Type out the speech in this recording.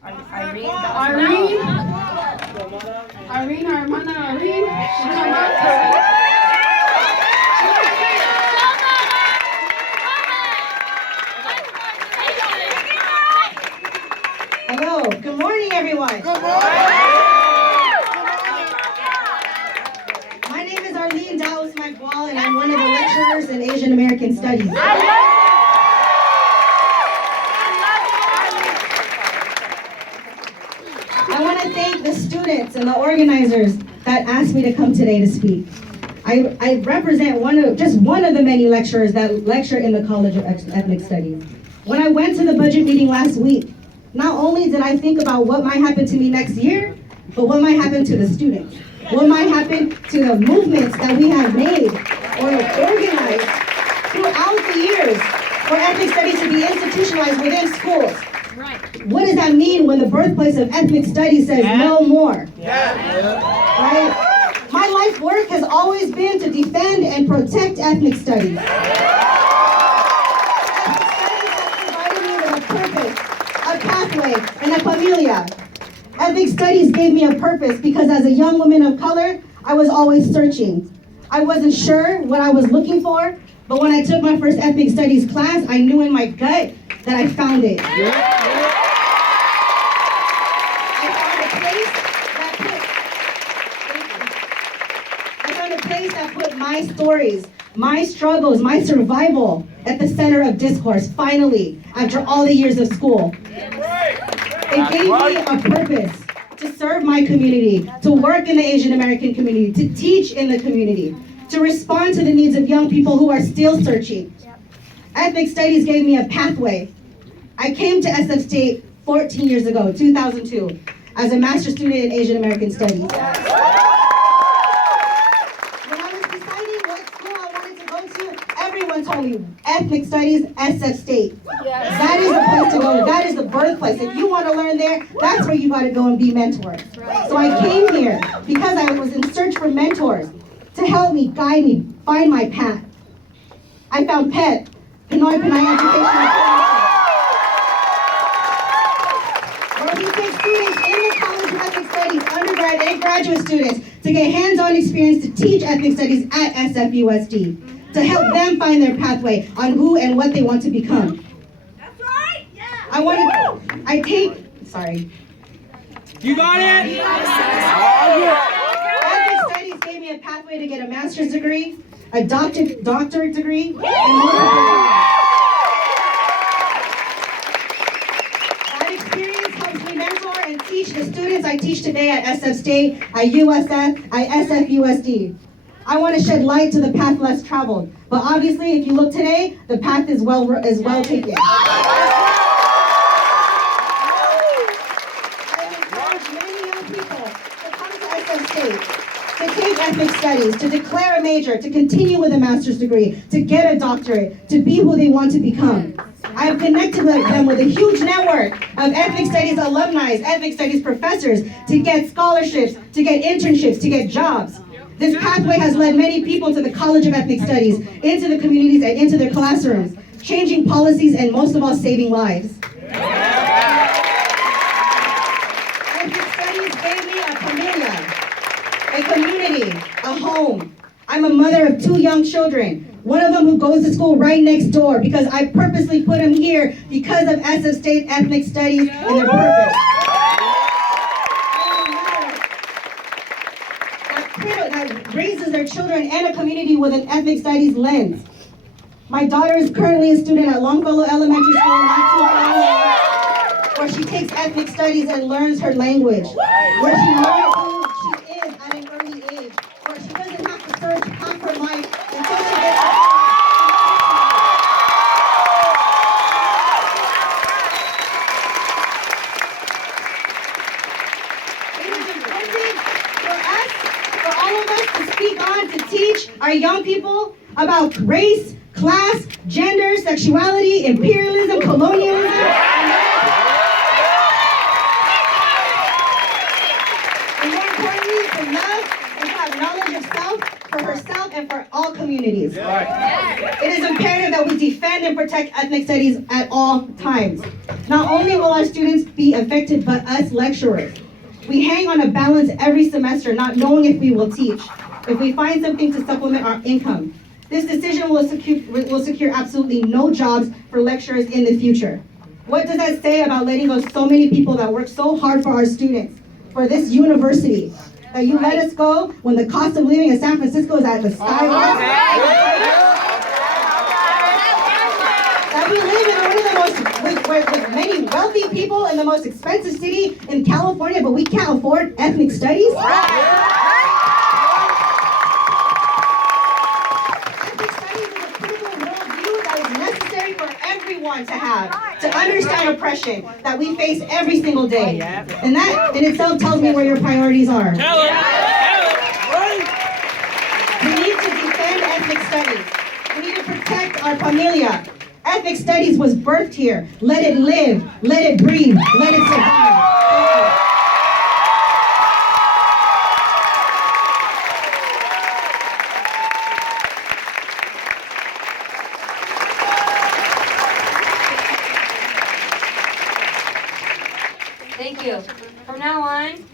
Arlene, our hermana Arlene, should come up. Hello, good morning everyone. Good morning. My name is Arlene Daus-Magbual and I'm one of the lecturers in Asian American Studies. I want to thank the students and the organizers that asked me to come today to speak. I represent just one of the many lecturers that lecture in the College of Ethnic Studies. When I went to the budget meeting last week, not only did I think about what might happen to me next year, but what might happen to the students. What might happen to the movements that we have made or organized throughout the years for ethnic studies to be institutionalized within schools. Right. What does that mean when the birthplace of ethnic studies says no more? Right? My life work has always been to defend and protect ethnic studies. A pathway, and a familia. Ethnic studies gave me a purpose because as a young woman of color, I was always searching. I wasn't sure what I was looking for, but when I took my first ethnic studies class, I knew in my gut that I found it. I found a place that put my stories, my struggles, my survival at the center of discourse, finally, after all the years of school. It gave me a purpose to serve my community, to work in the Asian American community, to teach in the community, to respond to the needs of young people who are still searching. Ethnic studies gave me a pathway. I came to SF State 14 years ago, 2002, as a master's student in Asian American Studies. Everyone told me, ethnic studies, SF State. Yes. That is the place to go. That is the birthplace. If you want to learn there, that's where you got to go and be mentored. So I came here because I was in search for mentors to help me, guide me, find my path. I found PET, Pinoy Pinay Educational Coalition, where we take students in the College of Ethnic Studies, undergrad and graduate students, to get hands-on experience to teach ethnic studies at SFUSD. To help them find their pathway on who and what they want to become. That's right, yeah. Sorry. You got it? Ethnic studies gave me a pathway to get a master's degree, a doctorate degree, and that experience helps me mentor and teach the students I teach today at SF State, at USF, at SFUSD. I want to shed light to the path less traveled. But obviously, if you look today, the path is well taken. I encourage many young people to come to SF State, to take ethnic studies, to declare a major, to continue with a master's degree, to get a doctorate, to be who they want to become. I have connected them with a huge network of ethnic studies alumni, ethnic studies professors, to get scholarships, to get internships, to get jobs. This pathway has led many people to the College of Ethnic Studies, into the communities and into their classrooms, changing policies and most of all, saving lives. Ethnic studies gave me a familia, a community, a home. I'm a mother of 2 young children, one of them who goes to school right next door because I purposely put him here because of SF State Ethnic Studies and their purpose. That raises their children and a community with an ethnic studies lens. My daughter is currently a student at Longfellow Elementary School, not too far away, where she takes ethnic studies and learns her language, where she learns who she is at an early age, where she doesn't have to search half her life until she gets to teach our young people about race, class, gender, sexuality, imperialism, colonialism, and more importantly, to love and have knowledge of self for herself and for all communities. communities. It is imperative that we defend and protect ethnic studies at all times. Not only will our students be affected, but us lecturers. We hang on a balance every semester, not knowing if we will teach, if we find something to supplement our income. This decision will secure absolutely no jobs for lecturers in the future. What does that say about letting go so many people that work so hard for our students, for this university? That you let us go when the cost of living in San Francisco is at the sky. That we live in one of the most, with many wealthy people in the most expensive city in California, but we can't afford ethnic studies? Ethnic studies is a critical worldview that is necessary for everyone to have, to understand oppression that we face every single day. And that in itself tells me where your priorities are. We need to defend ethnic studies. We need to protect our familia. Ethnic studies was birthed here. Let it live, let it breathe, let it survive. Thank you. From now on,